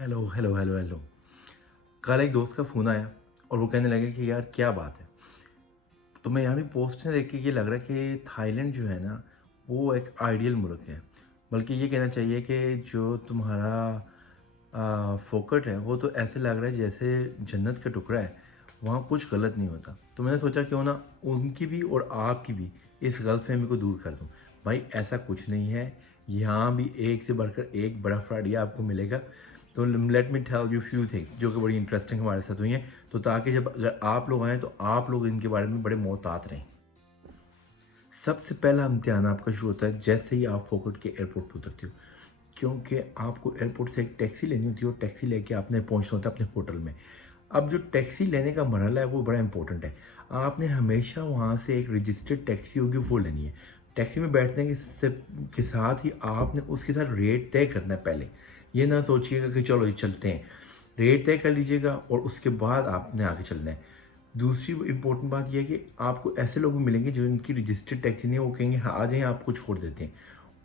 Hello hello hello hello. कल एक दोस्त का फ़ोन आया और वो कहने लगे कि यार क्या बात है। तो मैं यहाँ भी पोस्ट में देख के ये लग रहा है कि थाईलैंड जो है ना, वो एक आइडियल मुल्क है। बल्कि ये कहना चाहिए कि जो तुम्हारा फोकट है वो तो ऐसे लग रहा है जैसे जन्नत का टुकड़ा है। वहाँ कुछ गलत नहीं होता। तो मैंने सोचा क्यों ना उनकी भी और आपकी भी इस गलतफहमी को दूर कर दूँ। भाई ऐसा कुछ नहीं है। यहाँ भी एक से बढ़कर एक बड़ा फ्रॉड आपको मिलेगा। तो let me tell you few things जो कि बड़ी इंटरेस्टिंग हमारे साथ हुई हैं। तो ताकि जब अगर आप लोग आएँ तो आप लोग इनके बारे में बड़े मोहतात रहें। सबसे पहला इम्तिहान आपका शुरू होता है जैसे ही आप फोकट के एयरपोर्ट पर उतरते हो, क्योंकि आपको एयरपोर्ट से एक टैक्सी लेनी होती है और टैक्सी लेके आपने पहुंचना होता है अपने होटल में। अब जो टैक्सी लेने का मरहला है वो बड़ा इंपॉर्टेंट है। आपने हमेशा वहाँ से एक रजिस्टर्ड टैक्सी होगी वो लेनी है। टैक्सी में बैठने के साथ ही आपने उसके साथ रेट तय करना है पहले। ये ना सोचिएगा कि चलो जी चलते हैं। रेट तय कर लीजिएगा और उसके बाद आपने आगे चलना है। दूसरी इम्पोर्टेंट बात यह है कि आपको ऐसे लोग मिलेंगे जो इनकी रजिस्टर्ड टैक्सी नहीं है, वो कहेंगे हाँ आ जाएं आपको छोड़ देते हैं।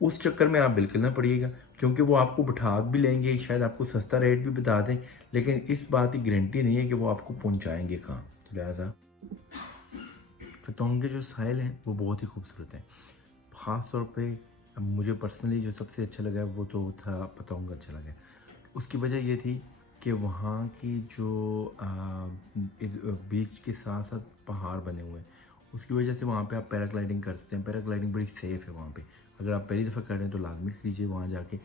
उस चक्कर में आप बिल्कुल ना पड़िएगा, क्योंकि वो आपको बिठा भी लेंगे, शायद आपको सस्ता रेट भी बता दें, लेकिन इस बात की गारंटी नहीं है कि वो आपको पहुंचाएंगे कहाँ। तो लिहाजा पतंग के जो साहिल हैं वो बहुत ही खूबसूरत हैं। ख़ास तौर पे मुझे पर्सनली जो सबसे अच्छा लगा वो तो था पतंग अच्छा लगा। उसकी वजह ये थी कि वहाँ की जो बीच के साथ साथ पहाड़ बने हुए हैं, उसकी वजह से वहाँ पे आप पैराग्लाइडिंग कर सकते हैं। पैराग्लाइडिंग बड़ी सेफ़ है वहाँ पे। अगर आप पहली दफ़ा कर रहे हैं तो लाजमी कीजिए वहाँ जाके।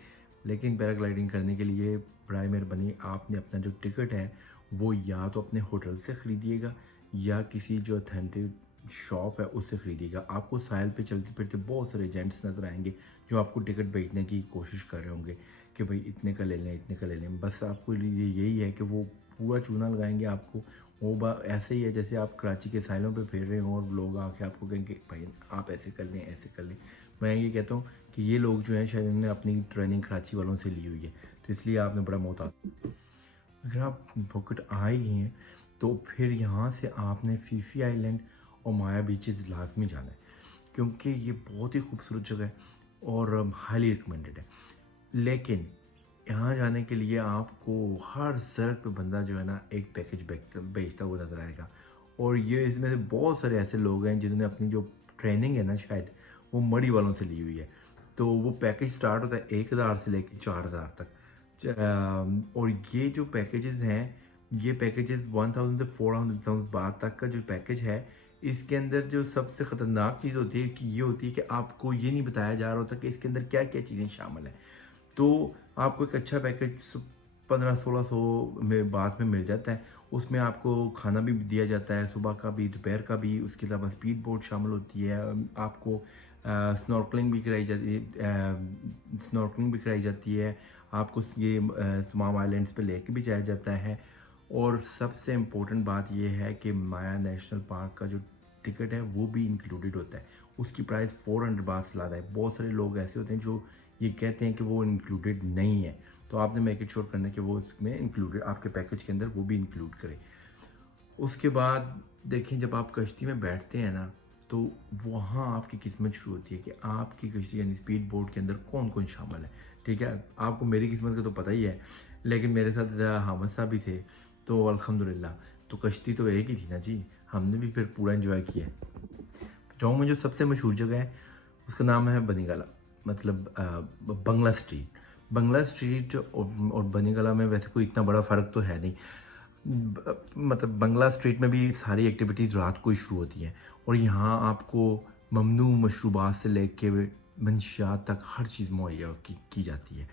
लेकिन पैराग्लाइडिंग करने के लिए बराए मेहरबानी आपने अपना जो टिकट है वो या तो अपने होटल से ख़रीदिएगा या किसी जो अथेंटिक शॉप है उससे ख़रीदिएगा। आपको साहिल पे चलते फिरते बहुत सारे एजेंट्स नज़र आएंगे जो आपको टिकट बेचने की कोशिश कर रहे होंगे कि भाई इतने का ले लें, इतने का ले लें। बस आपको लिए यही है कि वो पूरा चूना लगाएंगे आपको। वो ऐसे ही है जैसे आप कराची के साइलों पे फिर रहे हो और लोग आके आपको कहेंगे भाई आप ऐसे कर लें, ऐसे कर लें। मैं ये कहता हूँ कि ये लोग जो हैं शायद इन्होंने अपनी ट्रेनिंग कराची वालों से ली हुई है, तो इसलिए आपने बड़ा मोहतात। अगर आप फुकेट आ ही गए हैं तो फिर यहाँ से आपने फीफी आइलैंड और माया बीचेस लाजमी जाना है, क्योंकि ये बहुत ही खूबसूरत जगह है और हाईली रिकमेंडेड है। लेकिन यहाँ जाने के लिए आपको हर सड़क पे बंदा जो है ना एक पैकेज बेचता हुआ नज़र आएगा। और ये इसमें से बहुत सारे ऐसे लोग हैं जिन्होंने अपनी जो ट्रेनिंग है ना शायद वो मड़ी वालों से ली हुई है। तो वो पैकेज स्टार्ट होता है 1,000 से लेकर 4,000 तक। और ये जो पैकेजेस हैं, ये पैकेजेस 1,000 से 400,000 बात तक का जो पैकेज है, इसके अंदर जो सबसे ख़तरनाक चीज़ होती है कि ये होती है कि आपको ये नहीं बताया जा रहा होता कि इसके अंदर क्या क्या चीज़ें शामिल हैं। तो आपको एक अच्छा पैकेज 1500-1600 में बाद में मिल जाता है। उसमें आपको खाना भी दिया जाता है, सुबह का भी, दोपहर का भी। उसके अलावा स्पीड बोट शामिल होती है। आपको स्नॉर्कलिंग भी कराई जाती है, आपको ये तमाम आइलैंड्स पे लेके भी जाया जाता है। और सबसे इम्पोर्टेंट बात यह है कि माया नेशनल पार्क का जो टिकट है वो भी इंक्लूडेड होता है। उसकी प्राइस 400 बात से ज़्यादा है। बहुत सारे लोग ऐसे होते हैं जो ये कहते हैं कि वो इंक्लूडेड नहीं है, तो आपने मेक इट श्योर करना है कि वो इसमें इंक्लूडेड आपके पैकेज के अंदर वो भी इंक्लूड करें। उसके बाद देखें जब आप कश्ती में बैठते हैं ना, तो वहाँ आपकी किस्मत शुरू होती है कि आपकी कश्ती यानी स्पीड बोट के अंदर कौन कौन शामिल है। ठीक है, आपको मेरी किस्मत का तो पता ही है, लेकिन मेरे साथ हामिद साहब भी थे, तो अल्हम्दुलिल्लाह। तो कश्ती तो एक ही थी ना जी, हमने भी फिर पूरा इंजॉय किया। जम्मू में जो सबसे मशहूर जगह है उसका नाम है बनीगला, मतलब बंगला स्ट्रीट। बंगला स्ट्रीट और बनीगला में वैसे कोई इतना बड़ा फ़र्क तो है नहीं। मतलब बंगला स्ट्रीट में भी सारी एक्टिविटीज़ रात को ही शुरू होती हैं और यहाँ आपको ममनू मशरूबात से लेके मंशियात तक हर चीज़ मुहैया की जाती है।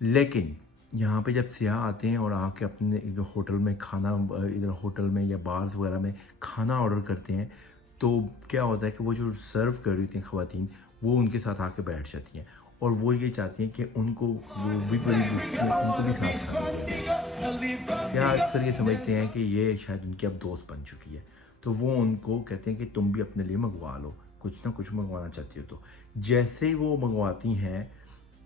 लेकिन यहाँ पे जब सियाह आते हैं और आके अपने होटल में खाना, इधर होटल में या बार्स वगैरह में खाना ऑर्डर करते हैं, तो क्या होता है कि वो जो सर्व कर रही होती हैं ख़वातीन, वो उनके साथ आके बैठ जाती हैं और वो ये चाहती हैं कि उनको वो भी बड़ी भूखी हैं, उनको भी साथ खाना चाहिए। सियाह अक्सर ये समझते हैं कि ये शायद उनकी अब दोस्त बन चुकी है, तो वो उनको कहते हैं कि तुम भी अपने लिए मंगवा लो, कुछ ना कुछ मंगवाना चाहती हो तो। जैसे ही वो मंगवाती हैं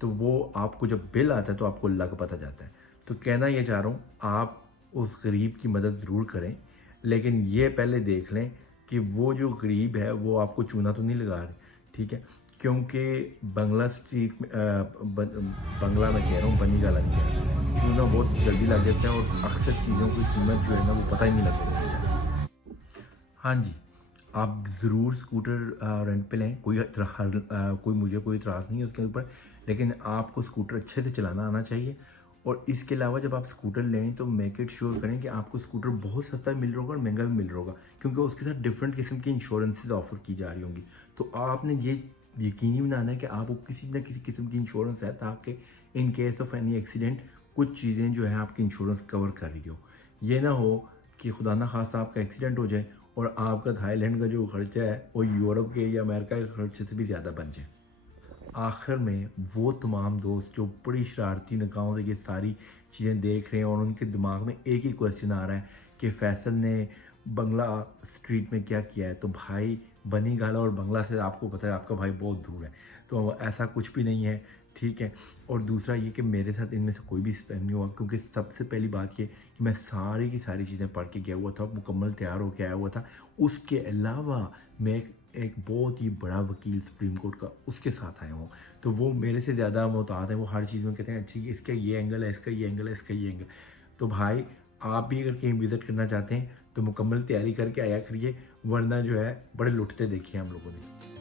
तो वो आपको जब बिल आता है तो आपको लग पता जाता है। तो कहना ये चाह रहा हूँ, आप उस गरीब की मदद ज़रूर करें, लेकिन ये पहले देख लें कि वो जो गरीब है वो आपको चूना तो नहीं लगा रहे। ठीक है, क्योंकि बंगला स्ट्रीट में बंगला में कह रहा हूँ, बनीगाला नहीं कह रहा। क्यों ना बहुत जल्दी लग जाता है और अक्सर चीज़ों की कीमत जो है ना वो पता ही नहीं लगती है। हाँ जी, आप ज़रूर स्कूटर रेंट पे लें, कोई मुझे कोई इतराज़ नहीं है उसके ऊपर, लेकिन आपको स्कूटर अच्छे से चलाना आना चाहिए। और इसके अलावा जब आप स्कूटर लें तो मेक इट श्योर करें कि आपको स्कूटर बहुत सस्ता मिल रहा होगा और महंगा भी मिल रहा होगा, क्योंकि उसके साथ डिफरेंट किस्म की इंश्योरेंसेस ऑफर की जा रही होंगी। तो आपने ये यकीनी बनाना है कि आपको किसी न किसी किस्म की इंश्योरेंस है, ताकि in case of any accident कुछ चीज़ें जो है आपकी इंश्योरेंस कवर कर रही हो। ये ना हो कि खुदा ना खास्ता आपका एक्सीडेंट हो जाए और आपका थाईलैंड का जो खर्चा है वो यूरोप के या अमेरिका के खर्चे से भी ज़्यादा बन जाए। आखिर में वो तमाम दोस्त जो बड़ी शरारती निगाहों से ये सारी चीज़ें देख रहे हैं और उनके दिमाग में एक ही क्वेश्चन आ रहा है कि फैसल ने बंगला स्ट्रीट में क्या किया है, तो भाई बनी गाला और बंगला से आपको पता है आपका भाई बहुत दूर है, तो ऐसा कुछ भी नहीं है, ठीक है। और दूसरा ये कि मेरे साथ इनमें से कोई भी स्पैम नहीं हुआ, क्योंकि सबसे पहली बात ये कि मैं सारी की सारी चीज़ें पढ़ के गया हुआ था, मुकम्मल तैयार होकर आया हुआ था। उसके अलावा मैं एक बहुत ही बड़ा वकील सुप्रीम कोर्ट का उसके साथ आया हूँ, तो वो मेरे से ज़्यादा मोहतात हैं। वो हर चीज़ में कहते हैं अच्छा इसका ये एंगल है, इसका ये एंगल है, इसका ये एंगल। तो भाई आप भी अगर कहीं विज़िट करना चाहते हैं तो मुकम्मल तैयारी करके आया करिए, वरना जो है बड़े लुटते देखे हम लोगों ने।